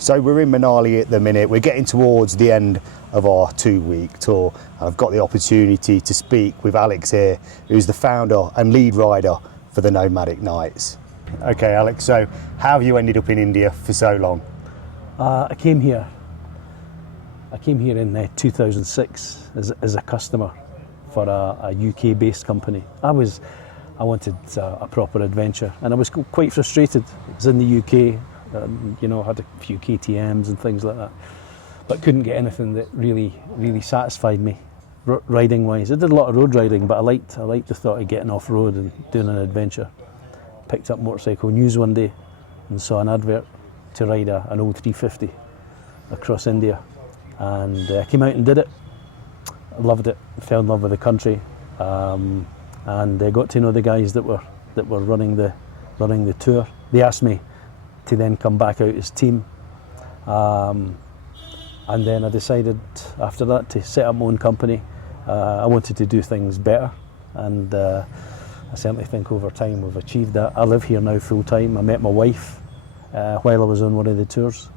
So we're in Manali at the minute. We're getting towards the end of our 2-week tour. I've got the opportunity to speak with Alex here, who's the founder and lead rider for the Nomadic Knights. Okay, Alex, so how have you ended up in India for so long? I came here in 2006 as a customer for a UK-based company. I wanted a proper adventure, and I was quite frustrated. I was in the UK, had a few KTMs and things like that, but couldn't get anything that really satisfied me, riding wise. I did a lot of road riding, but I liked the thought of getting off road and doing an adventure. Picked up Motorcycle News one day and saw an advert to ride an old 350 across India, and I came out and did it. I loved it, fell in love with the country, and got to know the guys that were running the tour. They asked me to then come back out as team, and then I decided after that to set up my own company. I wanted to do things better, and I certainly think over time we've achieved that. I live here now full time. I met my wife while I was on one of the tours,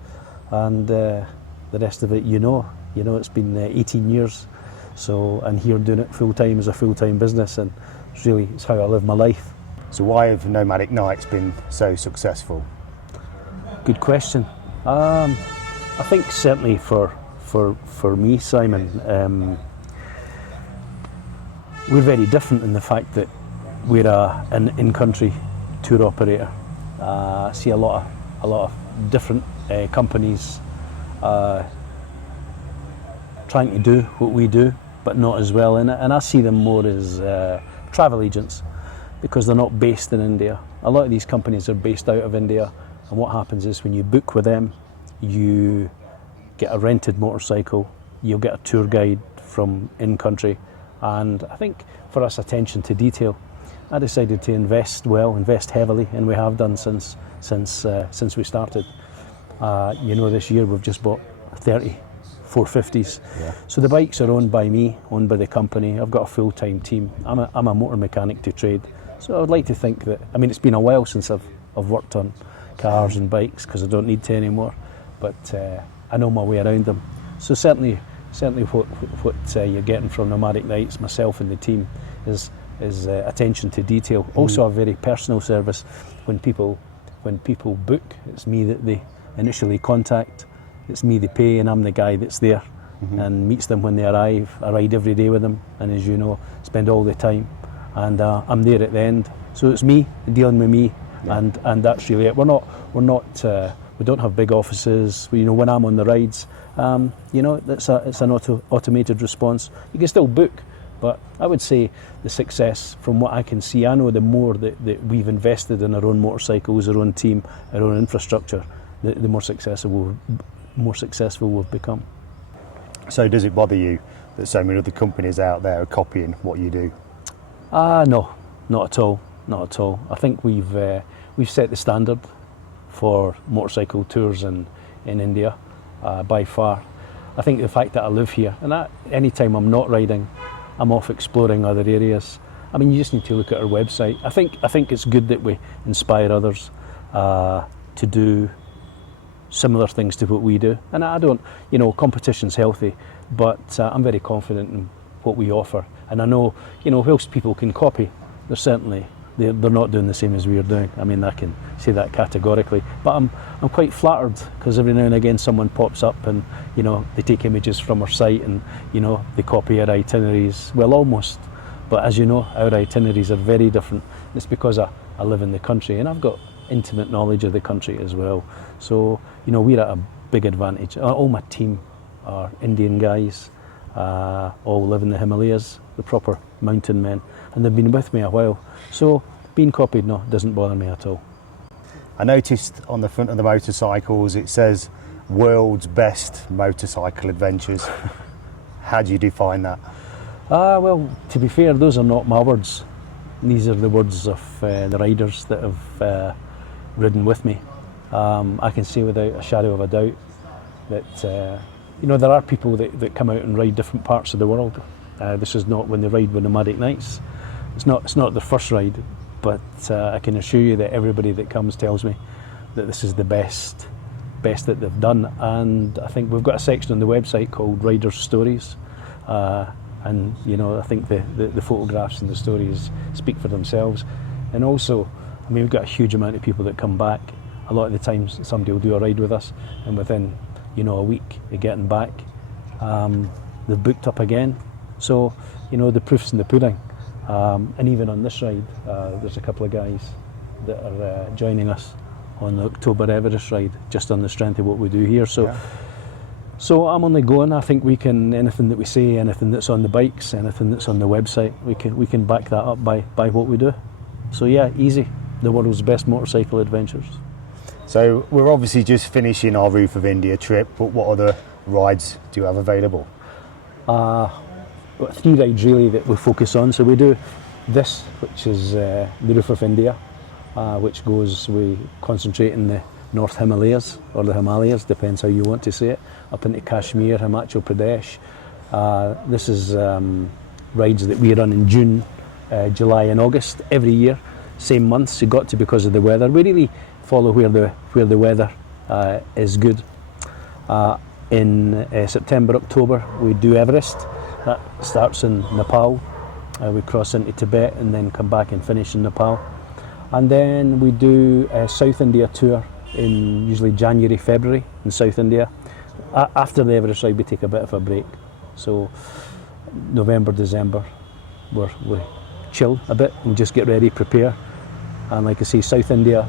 and the rest of it, it's been 18 years. So, and here doing it full time as a full time business, and it's how I live my life. So why have Nomadic Knights been so successful? Good question. I think certainly for me, Simon, we're very different in the fact that we're an in-country tour operator. I see a lot of different companies trying to do what we do, but not as well in it. And I see them more as travel agents, because they're not based in India. A lot of these companies are based out of India, and what happens is when you book with them, you get a rented motorcycle, you'll get a tour guide from in-country, and I think for us, attention to detail, I decided to invest heavily, and we have done since we started. This year we've just bought 30 450s. Yeah. So the bikes are owned by me, owned by the company. I've got a full-time team. I'm a motor mechanic to trade. So I would like to think that, it's been a while since I've worked on cars and bikes, because I don't need to anymore, but I know my way around them. So certainly what you're getting from Nomadic Knights, myself and the team, is attention to detail. Also a very personal service. When people book, it's me that they initially contact. It's me they pay, and I'm the guy that's there and meets them when they arrive. I ride every day with them, and as you know, spend all the time, and I'm there at the end. So it's me dealing with me, and that's really it. We don't have big offices. When I'm on the rides, it's an automated response. You can still book, but I would say the success, from what I can see, I know the more that we've invested in our own motorcycles, our own team, our own infrastructure, the more successful we've become. So does it bother you that so many other companies out there are copying what you do? No, not at all. Not at all. I think we've set the standard for motorcycle tours in India by far. I think the fact that I live here, and any time I'm not riding, I'm off exploring other areas. You just need to look at our website. I think it's good that we inspire others to do similar things to what we do. And I don't, competition's healthy, but I'm very confident in what we offer. And I know, whilst people can copy, they're not doing the same as we're doing. I can say that categorically. But I'm quite flattered, because every now and again someone pops up and, they take images from our site and, they copy our itineraries. Well, almost. But as you know, our itineraries are very different. It's because I live in the country, and I've got intimate knowledge of the country as well. So, we're at a big advantage. All my team are Indian guys, all live in the Himalayas, the proper mountain men, and they've been with me a while. So being copied, no, doesn't bother me at all. I noticed on the front of the motorcycles it says world's best motorcycle adventures. How do you define that? Well, to be fair, those are not my words. These are the words of the riders that have ridden with me. I can say without a shadow of a doubt that there are people that come out and ride different parts of the world. This is not when they ride with Nomadic Knights. It's not their first ride, but I can assure you that everybody that comes tells me that this is the best best that they've done. And I think we've got a section on the website called Riders Stories, and you know, I think the photographs and the stories speak for themselves. And also, I mean, we've got a huge amount of people that come back. A lot of the times somebody will do a ride with us, and within, you know, a week of getting back, they've booked up again. So, you know, the proof's in the pudding. And even on this ride, there's a couple of guys that are joining us on the October Everest ride, just on the strength of what we do here. So, so I'm only going. I think we can, anything that we say, anything that's on the bikes, anything that's on the website, we can back that up by what we do. So yeah, easy. The world's best motorcycle adventures. So we're obviously just finishing our Roof of India trip, but what other rides do you have available? We've got 3 rides really that we focus on. So we do this, which is the Roof of India, which goes, we concentrate in the North Himalayas, or the Himalayas, depends how you want to say it, up into Kashmir, Himachal Pradesh. This is rides that we run in June, July and August every year, same months. You got to, because of the weather. We really follow where the weather is good. In September, October, we do Everest. That starts in Nepal. We cross into Tibet and then come back and finish in Nepal. And then we do a South India tour in usually January, February in South India. After the Everest ride, we take a bit of a break. So November, December, we chill a bit and just get ready, prepare. And like I say, South India,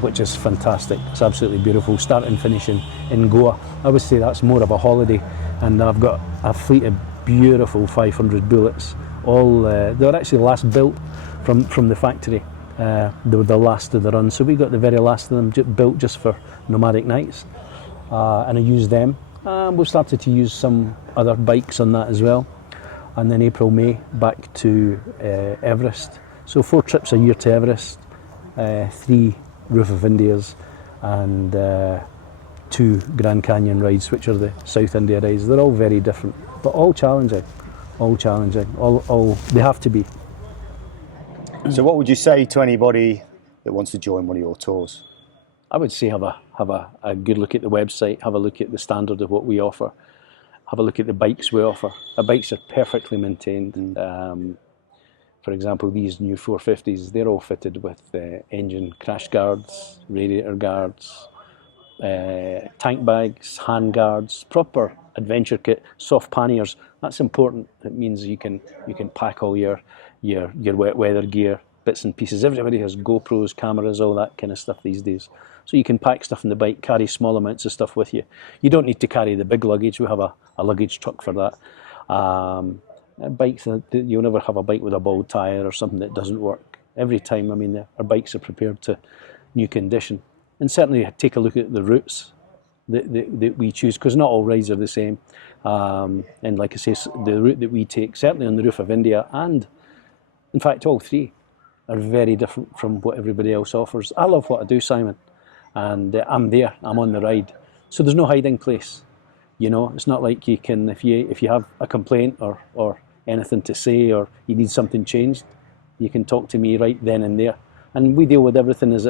which is fantastic. It's absolutely beautiful. Start and finish in Goa. I would say that's more of a holiday. And I've got a fleet of beautiful 500 bullets. All they were actually last built from the factory. They were the last of the run. So we got the very last of them built just for Nomadic Knights. And I used them. We started to use some other bikes on that as well. And then April, May, back to Everest. So 4 trips a year to Everest, 3 Roof of Indias, and 2 Grand Canyon rides, which are the South India rides. They're all very different, but all challenging. All challenging. All they have to be. So what would you say to anybody that wants to join one of your tours? I would say have a good look at the website, have a look at the standard of what we offer, have a look at the bikes we offer. Our bikes are perfectly maintained. For example, these new 450s, they're all fitted with engine crash guards, radiator guards, tank bags, hand guards, proper adventure kit, soft panniers. That's important. It means you can pack all your wet weather gear, bits and pieces. Everybody has GoPros, cameras, all that kind of stuff these days. So you can pack stuff in the bike, carry small amounts of stuff with you. You don't need to carry the big luggage. We have a luggage truck for that. Bikes, you'll never have a bike with a bald tyre or something that doesn't work. Every time, I mean, our bikes are prepared to new condition. And certainly take a look at the routes that we choose, because not all rides are the same. And like I say, the route that we take, certainly on the Roof of India, and in fact all 3, are very different from what everybody else offers. I love what I do, Simon, and I'm there, I'm on the ride. So there's no hiding place. You know, it's not like you can, if you have a complaint or anything to say, or you need something changed, you can talk to me right then and there. And we deal with everything as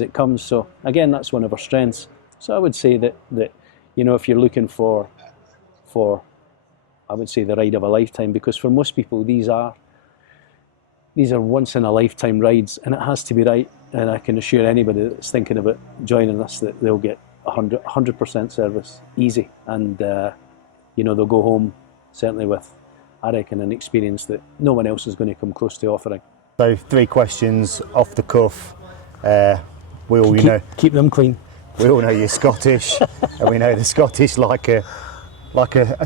it comes. So again, that's one of our strengths. So I would say that you know, if you're looking for I would say the ride of a lifetime, because for most people these are once in a lifetime rides, and it has to be right. And I can assure anybody that's thinking about joining us that they'll get 100% service, easy, and you know, they'll go home certainly with, I reckon, an experience that no one else is going to come close to offering. So 3 questions off the cuff. We all keep them clean. We all know you're Scottish, and we know the Scottish like a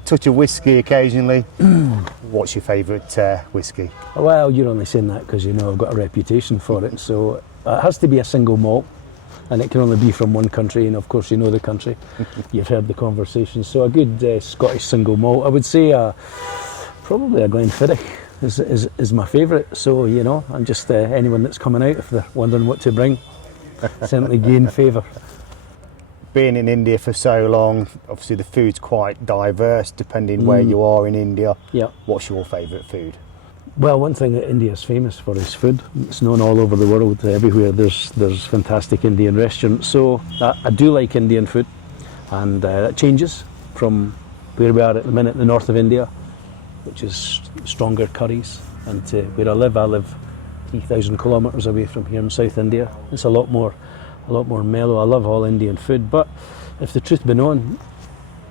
touch of whiskey occasionally. What's your favourite whiskey? Well, you're only saying that because you know I've got a reputation for it. So it has to be a single malt, and it can only be from one country. And of course, you know the country. You've heard the conversation. So a good Scottish single malt. I would say probably a Glenfiddich is my favourite. So you know, and just anyone that's coming out, if they're wondering what to bring, certainly gain favour. Being in India for so long, obviously the food's quite diverse depending where you are in India. Yeah. What's your favourite food? Well, one thing that India is famous for is food. It's known all over the world. Everywhere there's fantastic Indian restaurants. So I do like Indian food, and that changes from where we are at the minute, the north of India, which is stronger curries, and to where I live 3,000 kilometres away from here in South India. It's a lot more mellow. I love all Indian food, but if the truth be known,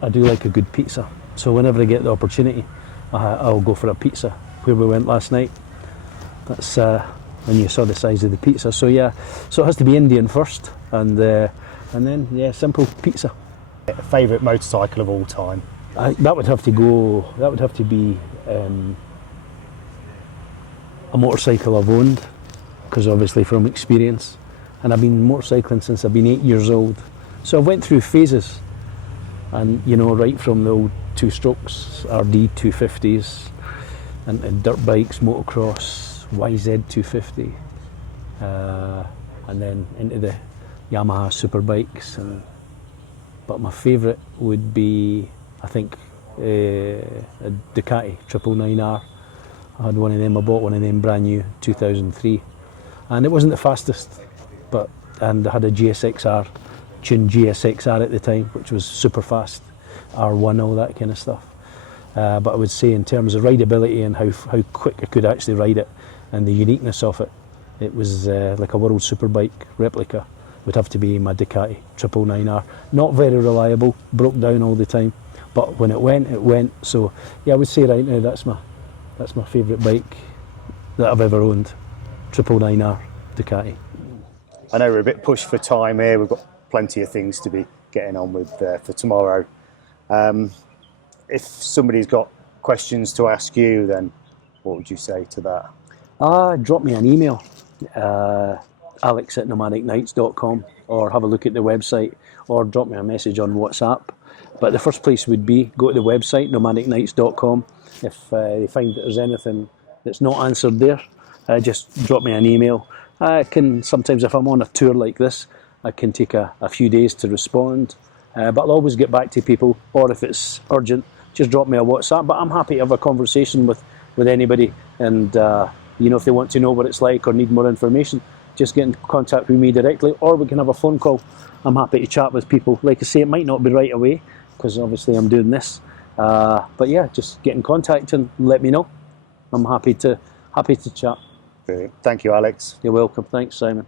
I do like a good pizza. So whenever I get the opportunity, I'll go for a pizza. Where we went last night, that's when you saw the size of the pizza. So yeah, so it has to be Indian first, and then yeah, simple pizza. Favourite motorcycle of all time? That would have to be a motorcycle I've owned, because obviously from experience, and I've been motorcycling since I've been 8 years old. So I went through phases, and right from the old 2-strokes RD 250s, and dirt bikes, motocross, YZ 250, and then into the Yamaha super bikes. But my favourite would be, I think, a Ducati 999R. I had one of them. I bought one of them brand new, 2003, and it wasn't the fastest, and I had a GSXR, tuned GSXR at the time, which was super fast, R1, all that kind of stuff. But I would say in terms of rideability and how quick I could actually ride it, and the uniqueness of it, it was like a world superbike replica. Would have to be my Ducati 999R. Not very reliable, broke down all the time, but when it went. So yeah, I would say right now that's my favourite bike that I've ever owned, 999R Ducati. I know we're a bit pushed for time here. We've got plenty of things to be getting on with for tomorrow. If somebody's got questions to ask you, then what would you say to that? Drop me an email, alex@nomadicnights.com, or have a look at the website, or drop me a message on WhatsApp. But the first place would be go to the website, nomadicnights.com. If they find that there's anything that's not answered there, just drop me an email. I can sometimes, if I'm on a tour like this, I can take a few days to respond, but I'll always get back to people, or if it's urgent, just drop me a WhatsApp. But I'm happy to have a conversation with anybody, and if they want to know what it's like or need more information, just get in contact with me directly, or we can have a phone call. I'm happy to chat with people. Like I say, it might not be right away, because obviously I'm doing this, but yeah, just get in contact and let me know. I'm happy to chat. Brilliant. Thank you, Alex. You're welcome. Thanks, Simon.